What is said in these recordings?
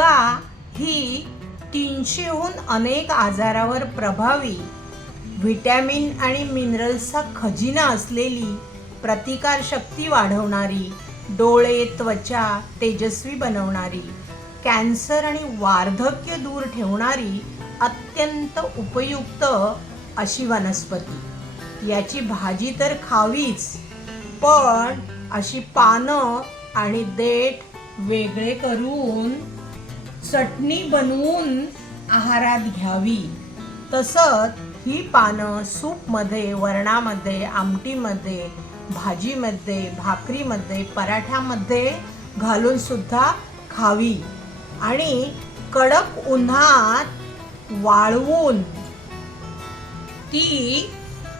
योगा ही तीनशेहून अनेक आजारावर प्रभावी व्हिटॅमिन आणि मिनरल्सचा खजिना असलेली प्रतिकारशक्ती वाढवणारी डोळे त्वचा तेजस्वी बनवणारी कॅन्सर आणि वार्धक्य दूर ठेवणारी अत्यंत उपयुक्त अशी वनस्पती. याची भाजी तर खावीच पण अशी पानं आणि देठ वेगळे करून चटणी बनवून आहारात घ्यावी. तसंच ही पानं सूपमध्ये वरणामध्ये आमटीमध्ये भाजीमध्ये भाकरीमध्ये पराठ्यामध्ये घालून सुद्धा खावी. आणि कडक उन्हात वाळवून ती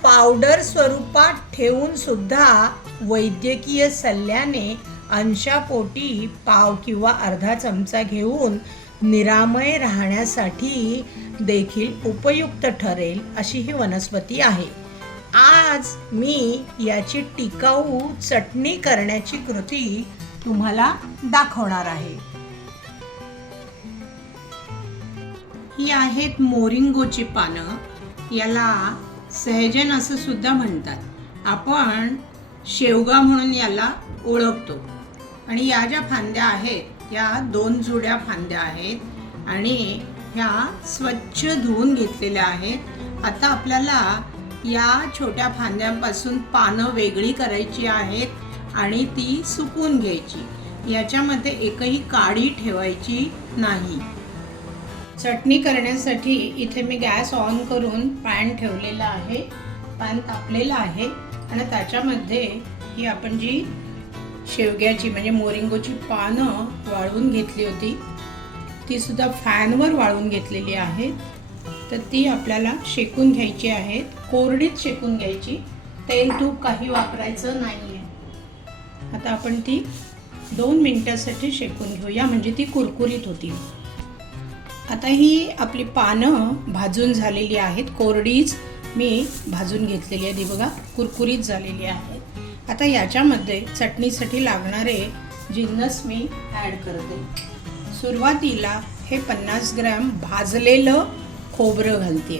पावडर स्वरूपात ठेवून सुद्धा वैद्यकीय सल्ल्याने अंशापोटी पाव किंवा अर्धा चमचा घेऊन निरामय राहण्यासाठी देखील उपयुक्त ठरेल अशी ही वनस्पती आहे. आज मी याची टिकाऊ चटणी करण्याची कृती तुम्हाला दाखवणार आहे. ही आहेत मोरिंगोची पानं. याला सहजन असं सुद्धा म्हणतात. आपण शेवगा म्हणून याला ओळखतो. आणि या ज्या फांद्या आहेत या दोन जुड्या फांद्या आहेत आणि ह्या स्वच्छ धुवून घेतलेल्या आहेत आता आपल्याला या छोट्या फांद्यांपासून पानं वेगळी करायची आहेत आणि ती सुकून घ्यायची. याच्यामध्ये एकही काडी ठेवायची नाही. चटणी करण्यासाठी इथे मी गॅस ऑन करून पॅन ठेवलेला आहे. पॅन तापलेला आहे आणि त्याच्यामध्ये ही आपण जी शेवग्याची म्हणजे मोरिंगोची पानं वाळवून घेतली होती. ती सुद्धा फॅनवर वाळवून घेतलेली आहे. तर ती आपल्याला शेकून घ्यायची आहेत कोरडीत शेकून घ्यायची. तेल तूप काही वापरायचं नाही आहे आता आपण ती दोन मिनटासाठी शेकून घेऊया. म्हणजे ती कुरकुरीत होती. आता ही आपली पानं भाजून झालेली आहेत. कोरडीच मी भाजून घेतलेली आहे. ती बघा कुरकुरीत झालेली आहेत आता याच्यामध्ये चटणीसाठी लागणारे जिन्नस मी ॲड करते. सुरुवातीला हे पन्नास ग्रॅम भाजलेलं खोबरं घालते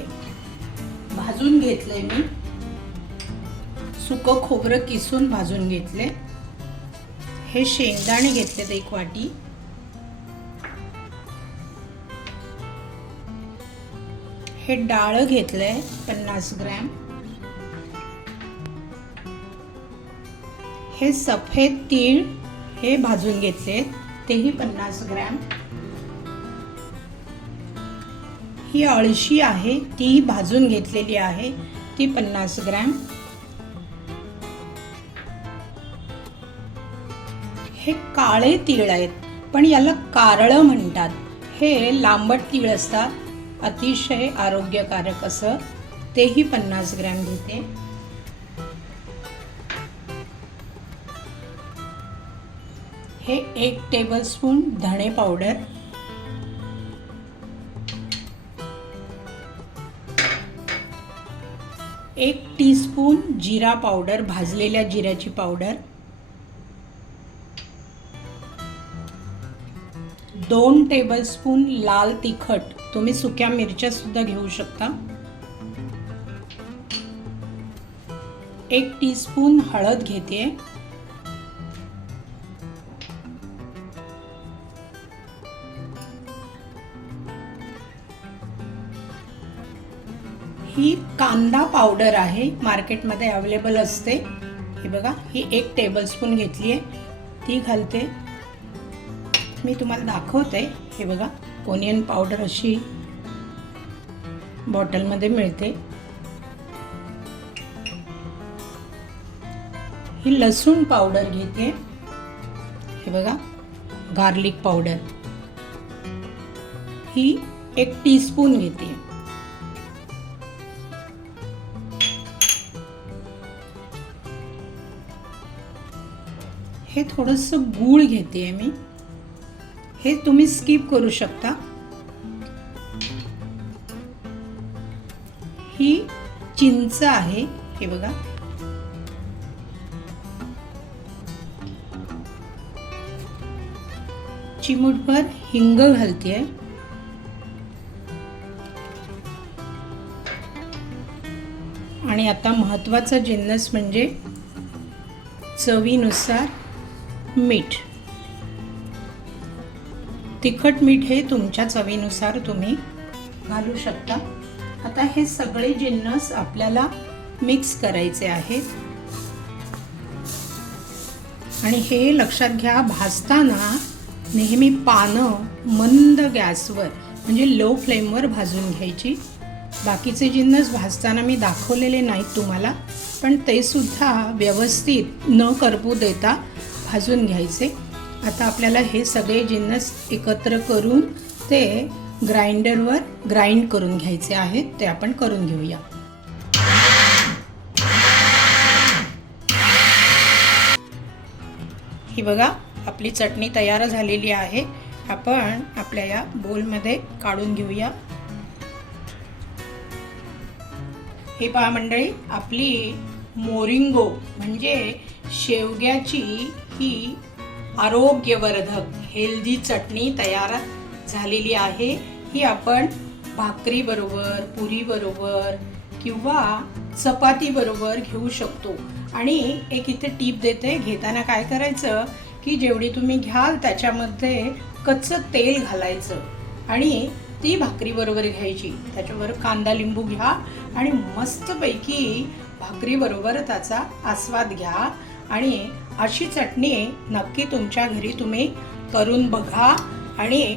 भाजून घेतलंय मी. सुकं खोबरं किसून भाजून घेतले हे शेंगदाणे घेतलेत एक वाटी. हे डाळ घेतलंय पन्नास ग्रॅम. हे सफेद तीळ हे भाजून घेतले. तेही पन्नास ग्रॅम. ही अळशी आहे तीही भाजून घेतलेली आहे ती पन्नास ग्रॅम. हे काळे तीळ आहेत पण याला कारळं म्हणतात. हे लांबट तीळ असतात अतिशय आरोग्यकारक असं. तेही पन्नास ग्रॅम घेते. हे एक टेबलस्पून धणे पावडर एक टीस्पून जिरा पावडर भाजलेल्या जिऱ्याची पावडर दोन टेबलस्पून लाल तिखट. तुम्ही सुक्या मिरच्या सुद्धा घेऊ शकता. एक टीस्पून हळद घेते. ही कांदा पावडर आहे. मार्केटमध्ये अवेलेबल असते. हे बघा ही एक टेबलस्पून घेतली आहे ती घालते. मी तुम्हाला दाखवते. हे बघा ओनियन पावडर अशी बॉटलमध्ये मिळते. ही लसूण पावडर घेते. हे बघा गार्लिक पावडर ही एक टीस्पून घेते. हे थोडंसं गूळ घेते मी. हे तुम्ही स्किप करू शकता. ही चिंच आहे हे बघा. चिमूटभर हिंग घालते. आणि आता महत्त्वाचा जिन्नस म्हणजे चवीनुसार मीठ. तिखट मीठ हे तुमच्या चवीनुसार तुम्ही घालू शकता. आता हे सगळे जिन्नस आपल्याला मिक्स करायचे आहेत. आणि हे लक्षात घ्या भाजताना नेहमी पानं मंद गॅसवर म्हणजे लो फ्लेमवर भाजून घ्यायची. बाकीचे जिन्नस भाजताना मी दाखवलेले नाहीत तुम्हाला पण ते सुद्धा व्यवस्थित न करपू देता भाजून घ्यायचे. आता आपल्याला हे सगळे जिन्नस एकत्र करून ते ग्राइंडरवर ग्राइंड करून घ्यायचे आहेत. ते आपण करून घेऊया. ही बघा आपली चटणी तयार झालेली आहे. आपण आपल्या या बोलमध्ये काढून घेऊया. हे पहा मंडळी आपली मोरिंगो म्हणजे शेवग्याची ही आरोग्यवर्धक हेल्दी चटणी तयार झालेली आहे. ही आपण भाकरीबरोबर पुरीबरोबर किंवा चपातीबरोबर घेऊ शकतो. आणि एक इथे टीप देते घेताना काय करायचं की जेवढी तुम्ही घ्याल त्याच्यामध्ये कच्चं तेल घालायचं आणि ती भाकरीबरोबर घ्यायची. त्याच्यावर कांदा लिंबू घ्या आणि मस्तपैकी भाकरीबरोबर त्याचा आस्वाद घ्या आणि अशी चटणी नक्की तुमच्या घरी तुम्ही करून बघा. आणि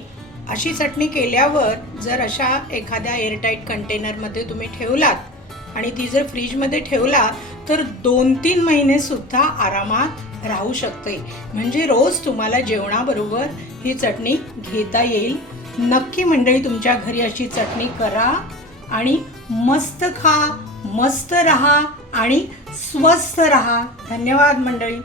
अशी चटणी केल्यावर जर अशा एखाद्या एअरटाईट कंटेनरमध्ये तुम्ही ठेवलात आणि ती जर फ्रीजमध्ये ठेवला तर दोन तीन महिनेसुद्धा आरामात राहू शकते. म्हणजे रोज तुम्हाला जेवणाबरोबर ही चटणी घेता येईल. नक्की मंडळी तुमच्या घरी अशी चटणी करा आणि मस्त खा मस्त रहा आणि स्वस्थ रहा. धन्यवाद मंडळी.